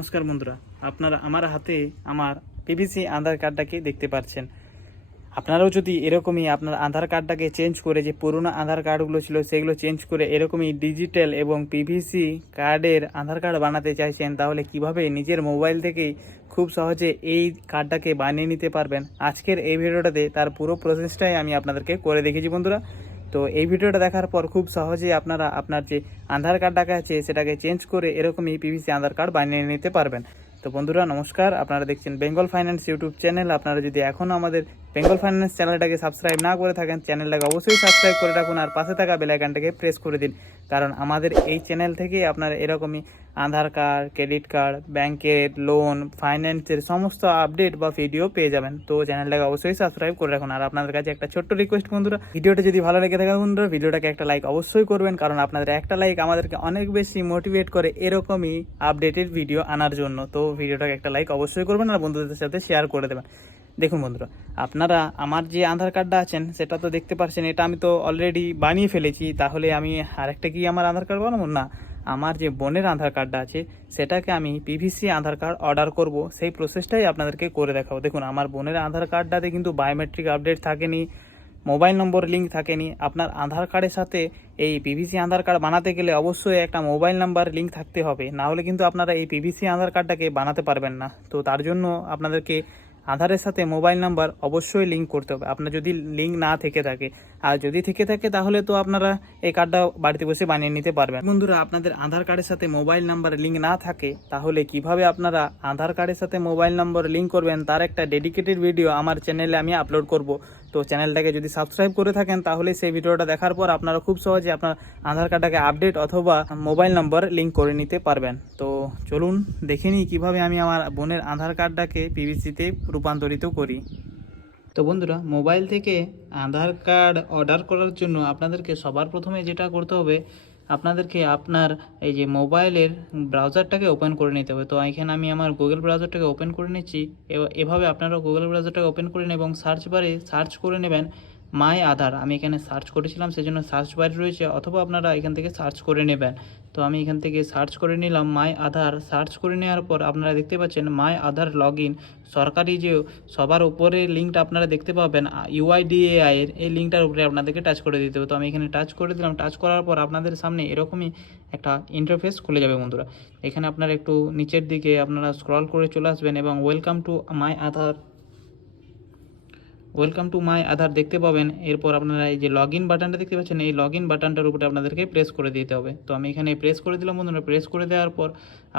নমস্কার বন্ধুরা, আপনারা আমার হাতে আমার পিভিসি আধার কার্ডটাকে দেখতে পাচ্ছেন। আপনারাও যদি এরকমই আপনার আধার কার্ডটাকে চেঞ্জ করে, যে পুরোনো আধার কার্ডগুলো ছিল সেগুলো চেঞ্জ করে এরকমই ডিজিটাল এবং পিভিসি কার্ডের আধার কার্ড বানাতে চাইছেন, তাহলে কিভাবে নিজের মোবাইল থেকেই খুব সহজে এই কার্ডটাকে বানিয়ে নিতে পারবেন, আজকের এই ভিডিওটাতে তার পুরো প্রসেসটাই আমি আপনাদেরকে করে দেখিয়েছি বন্ধুরা। তো এই ভিডিওটা দেখার পর খুব সহজেই আপনারা আপনার যে আধার কার্ডটাকে আছে সেটাকে চেঞ্জ করে এরকমই পিভিসি আধার কার্ড বানিয়ে নিতে পারবেন। তো বন্ধুরা নমস্কার, আপনারা দেখছেন বেঙ্গল ফাইন্যান্স ইউটিউব চ্যানেল। আপনারা যদি এখনও আমাদের বেঙ্গল ফাইন্যান্স চ্যানেলটাকে সাবস্ক্রাইব না করে থাকেন, চ্যানেলটাকে অবশ্যই সাবস্ক্রাইব করে রাখুন আর পাশে থাকা বেল আইকনটাকে প্রেস করে দিন, কারণ আমাদের এই চ্যানেল থেকেই আপনারা এরকমই আধার কার্ড, ক্রেডিট কার্ড, ব্যাংকের লোন, ফাইন্যান্সের সমস্ত আপডেট বা ভিডিও পেয়ে যাবেন। তো চ্যানেলটাকে অবশ্যই সাবস্ক্রাইব করে রাখুন। আর আপনাদের কাছে একটা ছোট্ট রিকোয়েস্ট বন্ধুরা, ভিডিওটা যদি ভালো লেগে থাকে বন্ধুরা, ভিডিওটাকে একটা লাইক অবশ্যই করবেন, কারণ আপনাদের একটা লাইক আমাদেরকে অনেক বেশি মোটিভেট করে এরকমই আপডেটেড ভিডিও আনার জন্য। তো ভিডিওটাকে একটা লাইক অবশ্যই করবেন আর বন্ধুদের সাথে শেয়ার করে দেবেন। দেখুন বন্ধুরা, আপনারা আমার যে আধার কার্ডটা আছেন সেটা তো দেখতে পাচ্ছেন, এটা আমি তো অলরেডি বানিয়ে ফেলেছি। তাহলে আমি আরেকটা কি আমার আধার কার্ড বানাবো না, আমার যে বোনের আধার কার্ডটা আছে সেটাকে আমি পিভিসি আধার কার্ড অর্ডার করব, সেই প্রসেসটাই আপনাদেরকে করে দেখাবো। দেখুন, আমার বোনের আধার কার্ডটাতে কিন্তু বায়োমেট্রিক আপডেট থাকেনি, মোবাইল নম্বর লিঙ্ক থাকেনি। আপনার আধার কার্ডের সাথে এই পিভিসি আধার কার্ড বানাতে গেলে অবশ্যই একটা মোবাইল নাম্বার লিঙ্ক থাকতে হবে, না হলে কিন্তু আপনারা এই পিভিসি আধার কার্ডটাকে বানাতে পারবেন না। তো তার জন্য আপনাদেরকে আধারের সাথে মোবাইল নাম্বার অবশ্যই লিঙ্ক করতে হবে, আপনার যদি লিঙ্ক না থেকে থাকে। আর যদি থেকে থাকে তাহলে তো আপনারা এই কার্ডটা বাড়িতে বসে বানিয়ে নিতে পারবেন। বন্ধুরা, আপনাদের আধার কার্ডের সাথে মোবাইল নাম্বার লিঙ্ক না থাকে তাহলে কিভাবে আপনারা আধার কার্ডের সাথে মোবাইল নাম্বার লিঙ্ক করবেন তার একটা ডেডিকেটেড ভিডিও আমার চ্যানেলে আমি আপলোড করব। তো চ্যানেলটাকে যদি সাবস্ক্রাইব করে থাকেন তাহলে সেই ভিডিওটা দেখার পর আপনারা খুব সহজে আপনার আধার কার্ডটাকে আপডেট অথবা মোবাইল নাম্বার লিঙ্ক করে নিতে পারবেন। তো চলুন দেখে নিই কীভাবে আমি আমার বোনের আধার কার্ডটাকে পিভিসিতে রূপান্তরিত করি। তো বন্ধুরা, মোবাইল থেকে আধার কার্ড অর্ডার করার জন্য আপনাদেরকে সবার প্রথমে যেটা করতে হবে, আপনাদেরকে আপনার এই যে মোবাইলের ব্রাউজারটাকে ওপেন করে নিতে হবে। তো এখানে আমি আমার গুগল ব্রাউজারটাকে ওপেন করে নিচ্ছি। এভাবে আপনারা গুগল ব্রাউজারটাকে ওপেন করে নেন এবং সার্চ বারে সার্চ করে নেবেন মাই আধার। আমি এখানে সার্চ করেছিলাম সেজন্য সার্চ বার রয়েছে, অথবা আপনারা এখান থেকে সার্চ করে নেবেন। তো আমি এখান থেকে সার্চ করে নিলাম মাই আধার। সার্চ করে নেওয়ার পর আপনারা দেখতে পাচ্ছেন মাই আধার লগ ইন, সরকারি যে সবার উপরে লিঙ্কটা আপনারা দেখতে পাবেন ইউআইডিএআই এর, এই লিঙ্কটার উপরে আপনাদেরকে টাচ করে দিতে হবে। তো আমি এখানে টাচ করে দিলাম। টাচ করার পর আপনাদের সামনে এরকমই একটা ইন্টারফেস খুলে যাবে বন্ধুরা। এখানে আপনারা একটু নিচের দিকে আপনারা স্ক্রল করে চলে আসবেন এবং ওয়েলকাম টু মাই আধার দেখতে পাবেন। এরপর আপনারা এই যে লগ ইন বাটনটা দেখতে পাচ্ছেন, এই লগ ইন বাটনটার উপরে আপনাদেরকে প্রেস করে দিতে হবে। তো আমি এখানে প্রেস করে দিলাম বন্ধুরা। প্রেস করে দেওয়ার পর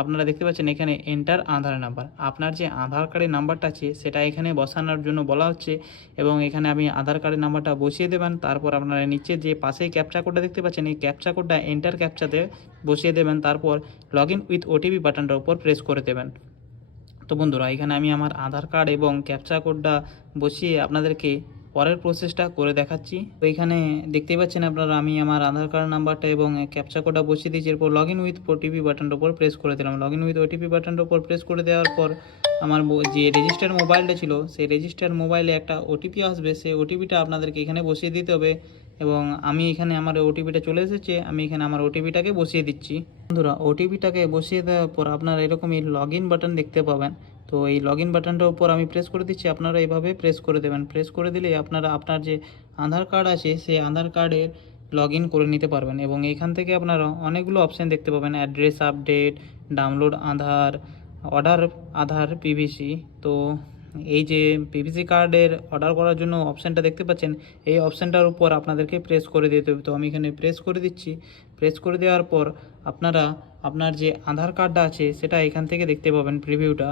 আপনারা দেখতে পাচ্ছেন এখানে এন্টার আধার নাম্বার, আপনার যে আধার কার্ডের নাম্বারটা আছে সেটা এখানে বসানোর জন্য বলা হচ্ছে, এবং এখানে আপনি আধার কার্ডের নাম্বারটা বসিয়ে দেবেন। তারপর আপনারা নিচে যে পাশেই ক্যাপচা কোডটা দেখতে পাচ্ছেন, এই ক্যাপচা কোডটা এন্টার ক্যাপচাতে বসিয়ে দেবেন। তারপর লগ ইন উইথ ওটিপি বাটনটার উপর প্রেস করে দেবেন। তো বন্ধুরা, এখানে আমি আমার আধার কার্ড এবং ক্যাপচা কোডটা বসিয়ে আপনাদেরকে পরের প্রসেসটা করে দেখাচ্ছি। তো এখানে দেখতেই পাচ্ছেন আপনারা, আমি আমার আধার কার্ড নাম্বারটা এবং ক্যাপচা কোডটা বসিয়ে দিয়েছি। এরপর লগ ইন উইথ ওটিপি বাটনটার উপর প্রেস করে দিলাম। লগ ইন উইথ ওটিপি বাটনটার উপর প্রেস করে দেওয়ার পর আমার যে রেজিস্টার মোবাইলটা ছিল সেই রেজিস্টার মোবাইলে একটা ওটিপি আসবে, সেই ওটিপিটা আপনাদেরকে এখানে বসিয়ে দিতে হবে। এবং আমি এখানে আমার ওটিপিটা চলে এসেছে, আমি এখানে আমার ওটিপিটাকে বসিয়ে দিচ্ছি। বন্ধুরা, ওটিপিটাকে বসিয়ে দেওয়ার পর আপনারা এরকমই লগ ইন বাটন দেখতে পাবেন। তো এই লগ ইন বাটনটার উপর আমি প্রেস করে দিচ্ছি, আপনারা এইভাবে প্রেস করে দেবেন। প্রেস করে দিলেই আপনারা আপনার যে আধার কার্ড আছে সেই আধার কার্ডের লগ ইন করে নিতে পারবেন। এবং এখান থেকে আপনারা অনেকগুলো অপশান দেখতে পাবেন, অ্যাড্রেস আপডেট, ডাউনলোড আধার, অর্ডার আধার পিভিসি। তো এই যে পিভিসি কার্ডের অর্ডার করার জন্য অপশানটা দেখতে পাচ্ছেন, এই অপশানটার উপর আপনাদেরকে প্রেস করে দিতে হবে। তো আমি এখানে প্রেস করে দিচ্ছি। প্রেস করে দেওয়ার পর আপনারা আপনার যে আধার কার্ডটা আছে সেটা এখান থেকে দেখতে পাবেন প্রিভিউটা।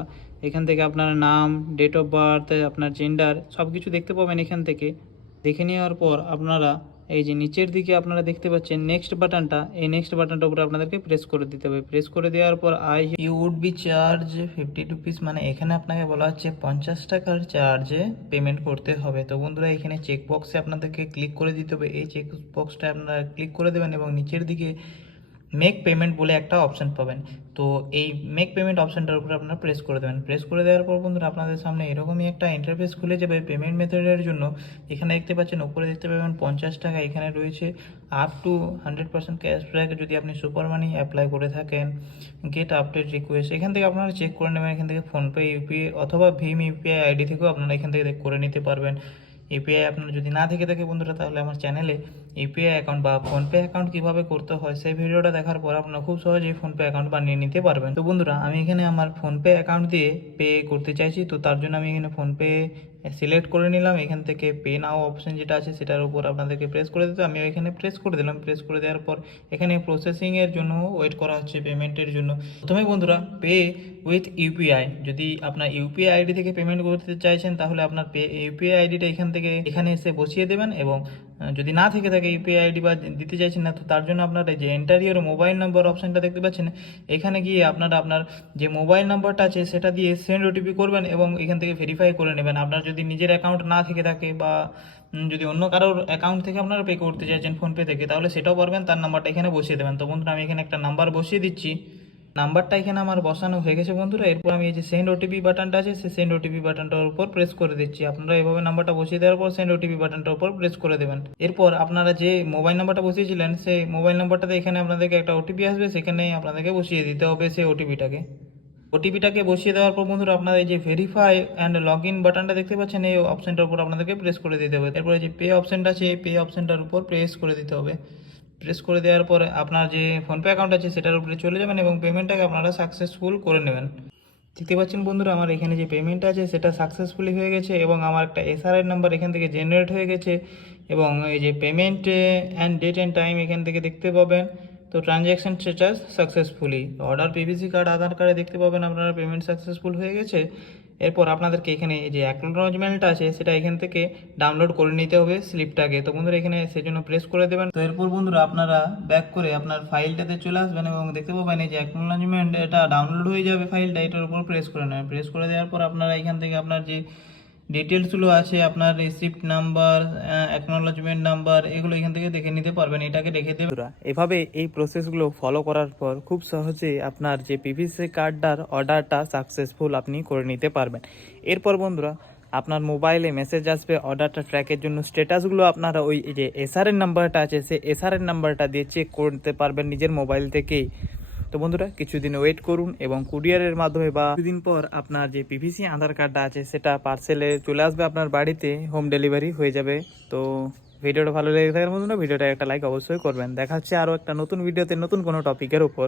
এখান থেকে আপনার নাম, ডেট অফ বার্থ, আপনার জেন্ডার সব কিছু দেখতে পাবেন। এখান থেকে দেখে নেওয়ার পর আপনারা এই যে নিচের দিকে আপনারা দেখতে পাচ্ছেন নেক্সট বাটনটা, এই নেক্সট বাটনটার উপরে আপনাদেরকে প্রেস করে দিতে হবে। প্রেস করে দেওয়ার পর you would be charge 50 rupees, মানে এখানে আপনাকে বলা হচ্ছে 50 টাকার চার্জে পেমেন্ট করতে হবে। তো বন্ধুরা, এখানে চেকবক্সে আপনাদেরকে ক্লিক করে দিতে হবে। এই চেকবক্সটা আপনারা ক্লিক করে দেবেন এবং নিচের দিকে মেক পেমেন্ট বলে একটা অপশান পাবেন। তো এই মেক পেমেন্ট অপশানটার উপরে আপনারা প্রেস করে দেবেন। প্রেস করে দেওয়ার পর বন্ধুরা আপনাদের সামনে এরকমই একটা ইন্টারফেস খুলে যাবে পেমেন্ট মেথডের জন্য। এখানে দেখতে পাচ্ছেন উপরে দেখতে পাবেন 50 টাকা, এখানে রয়েছে আপ টু 100% ক্যাশব্যাক যদি আপনি সুপার মানি অ্যাপ্লাই করে থাকেন। গেট আপডেট রিকোয়েস্ট, এখান থেকে আপনারা চেক করে নেবেন। এখান থেকে ফোনপে, ইউপিআই অথবা ভীম ইউপিআই আইডি থেকেও আপনারা এখান থেকে করে নিতে পারবেন। ইউপিআই আপনার যদি না থেকে থাকে বন্ধুরা, তাহলে আমার চ্যানেলে ইউপিআই অ্যাকাউন্ট বা ফোনপে অ্যাকাউন্ট কীভাবে করতে হয় সেই ভিডিওটা দেখার পর আপনারা খুব সহজেই ফোনপে অ্যাকাউন্ট বানিয়ে নিতে পারবেন। তো বন্ধুরা আমি এখানে আমার ফোনপে অ্যাকাউন্ট দিয়ে পে করতে চাইছি, তো তার জন্য আমি এখানে ফোনপে সিলেক্ট করে নিলাম। এখান থেকে পে নাও অপশন যেটা আছে সেটার উপর আপনাদেরকে প্রেস করে দিতে, আমি এখানে প্রেস করে দিলাম। প্রেস করে দেওয়ার পর এখানে প্রসেসিংয়ের জন্য ওয়েট করা হচ্ছে পেমেন্টের জন্য। প্রথমে বন্ধুরা পে উইথ ইউপিআই, যদি আপনার ইউপিআই আইডি থেকে পেমেন্ট করতে চাইছেন তাহলে আপনার ইউপিআই আইডিটা এখানে এসে বসিয়ে দেবেন, এবং যদি না থেকে থাকে ইউপিআই আইডি বা দিতে চাইছেন না, তো তার জন্য আপনারা যে এন্টার ইওর মোবাইল নাম্বার অপশানটা দেখতে পাচ্ছেন, এখানে গিয়ে আপনারা আপনার যে মোবাইল নাম্বারটা আছে সেটা দিয়ে সেন্ড ওটিপি করবেন এবং এখান থেকে ভেরিফাই করে নেবেন। আপনার যদি নিজের অ্যাকাউন্ট না থেকে থাকে বা যদি অন্য কারোর অ্যাকাউন্ট থেকে আপনারা পে করতে চাইছেন ফোনপে থেকে, তাহলে সেটাও পারবেন। তার নাম্বারটা এখানে বসিয়ে দেবেন। তো বন্ধুরা আমি এখানে একটা নাম্বার বসিয়ে দিচ্ছি। নাম্বারটা এখানে আমার বসানো হয়ে গেছে বন্ধুরা। এরপর আমি এই যে সেন্ড ওটিপি বাটনটা আছে সেই সেন্ড ওটিপি বাটনটার উপর প্রেস করে দিচ্ছি। আপনারা এভাবে নাম্বারটা বসিয়ে দেওয়ার পর সেন্ড ওটিপি বাটনটার উপর প্রেস করে দেবেন। এরপর আপনারা যে মোবাইল নাম্বারটা বসিয়েছিলেন সেই মোবাইল নাম্বারটাতে এখানে আপনাদেরকে একটা ওটিপি আসবে, সেখানে আপনাদেরকে বসিয়ে দিতে হবে সেই ওটিপিটাকে বসিয়ে দেওয়ার পর বন্ধুরা আপনার এই যে ভেরিফাই অ্যান্ড লগ ইন বাটনটা দেখতে পাচ্ছেন, এই অপশনটার উপর আপনাদেরকে প্রেস করে দিতে হবে। এরপরে যে পে অপশনটা আছে এই পে অপশনটার উপর প্রেস করে দিতে হবে। প্রেস করে দেওয়ার পরে আপনার যে ফোনপে অ্যাকাউন্ট আছে সেটার উপরে চলে যাবেন এবং পেমেন্টটাকে আপনারা সাকসেসফুল করে নেবেন। দেখতে পাচ্ছেন বন্ধুরা আমার এখানে যে পেমেন্ট আছে সেটা সাকসেসফুলি হয়ে গেছে এবং আমার একটা এসআরআই নাম্বার এখান থেকে জেনারেট হয়ে গেছে, এবং এই যে payment and date and time এখান থেকে দেখতে পাবেন। তো transaction status successfully, order PVC card Aadhaar কার্ডে দেখতে পাবেন আপনারা পেমেন্ট সাকসেসফুল হয়ে গেছে। এরপর আপনাদেরকে এখানে এই যে অ্যাকনোলেজমেন্টটা আছে সেটা এখান থেকে ডাউনলোড করে নিতে হবে স্লিপটাকে। তো বন্ধুরা এখানে সেজন্য প্রেস করে দেবেন। তো এরপর বন্ধুরা আপনারা ব্যাক করে আপনার ফাইলটাতে চলে আসবেন এবং দেখতে পাবেন এই যে অ্যাকনোলেজমেন্ট এটা ডাউনলোড হয়ে যাবে ফাইলটা, এটার উপর প্রেস করে নেবেন। প্রেস করে দেওয়ার পর আপনারা এখান থেকে আপনার যে ডিটেলসগুলো আছে আপনার রিসিপ্ট নাম্বার, অ্যাকনোলেজমেন্ট নাম্বার, এগুলো এখান থেকে দেখে নিতে পারবেন। এটাকে রেখে দেবেন। এভাবে এই প্রসেসগুলো ফলো করার পর খুব সহজে আপনার যে পিভিসি কার্ডটার অর্ডারটা সাকসেসফুল আপনি করে নিতে পারবেন। এরপর বন্ধুরা আপনার মোবাইলে মেসেজ আসবে অর্ডারটা ট্র্যাকের জন্য। স্ট্যাটাসগুলো আপনারা ওই যে এসআরএন নাম্বারটা আছে সেই এসআরএন নাম্বারটা দিয়ে চেক করতে পারবেন নিজের মোবাইল থেকেই। তো বন্ধুরা কিছুদিন ওয়েট করুন এবং কুরিয়ারের মাধ্যমে বা কিছুদিন পর আপনার যে পিভিসি আধার কার্ডটা আছে সেটা পার্সেলে চলে আসবে আপনার বাড়িতে, হোম ডেলিভারি হয়ে যাবে। তো ভিডিওটা ভালো লেগে থাকার বন্ধুরা ভিডিওটা একটা লাইক অবশ্যই করবেন। দেখা হচ্ছে আরও একটা নতুন ভিডিওতে নতুন কোনো টপিকের উপর।